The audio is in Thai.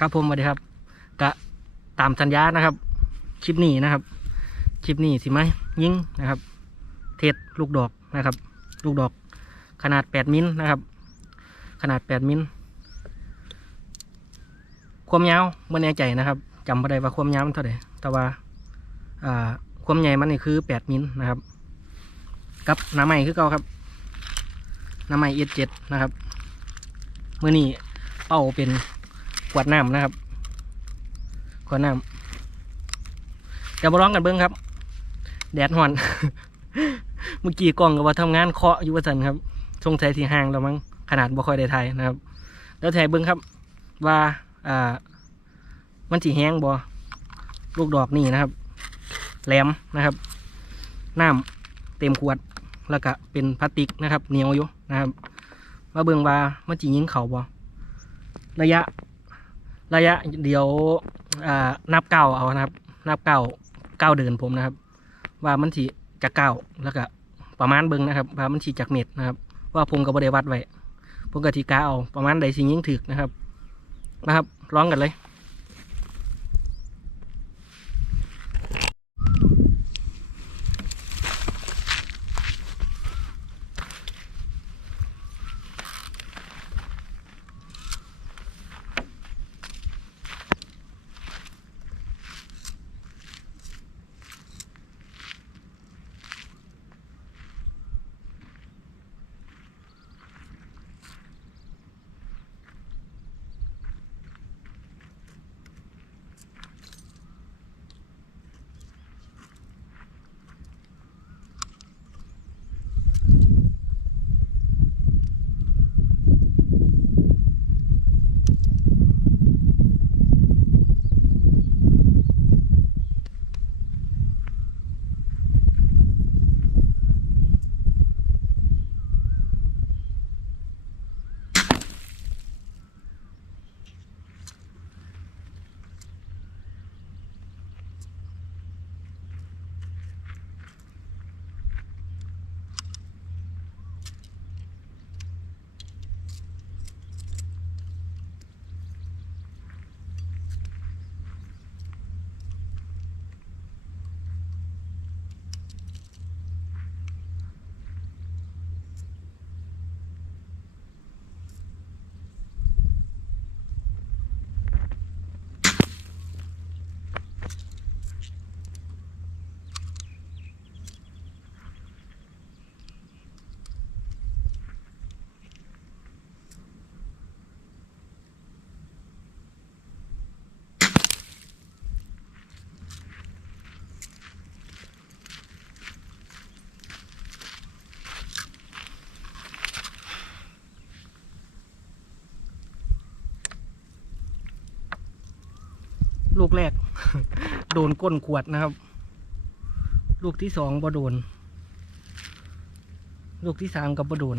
ครับผมสวัสดีครับกะตามสัญญานะครับ คลิปนี้นะครับ คลิปนี้สิไหมยิงนะครับ เทสลูกดอกนะครับ ลูกดอก ขนาดแปดมิลนะครับ ขนาดแปดมิลความยาวไม่แน่ใจนะครับจำไม่ได้ว่าความยาวมันเท่าไหร่แต่ว่าอ่าความใหญ่มันนี่คือแปดมิลนะครับ กับน้ำใหม่คือเก่าครับน้ำใหม่เอเจ็ดนะครับเมื่อนี้เป้าเป็น วดน้ำนะครับขวดน้ำเดี๋ยวมาร้องกันเบิ้งครับ แดดห่อน เมื่อกี้กล้องก็ว่าทำงานเคาะอยู่ว่าสันครับสงสัยที่ห่างแล้วมั้งขนาดบ่ค่อยได้ถ่ายนะครับ แล้วถ่ายเบิ้งครับ ว่าอ่า มันสีแห้งบ่ลูกดอกนี่นะครับ แหลมนะครับน้ำเต็มขวดแล้วก็เป็นพลาสติกนะครับเหนียวอยู่นะครับมาเบิ่งว่ามันจียิงเขาบ่ระยะ ระยะเดี๋ยวนับเก้าเอานะครับ นับเก้าเก้าเดินผมนะครับ ว่ามันถีจากเก้าแล้วก็ประมาณเบิ้งนะครับว่ามันถีจากเม็ดนะครับ ว่าผมกับบริวัดไว้ผมก็ทีกาเอาประมาณใดสิ่งยิ่งถึกนะครับนะครับร้องกันเลย ลูกแรก โดนก้นขวดนะครับ ลูกที่สองบ่โดน ลูกที่สามก็บ่โดน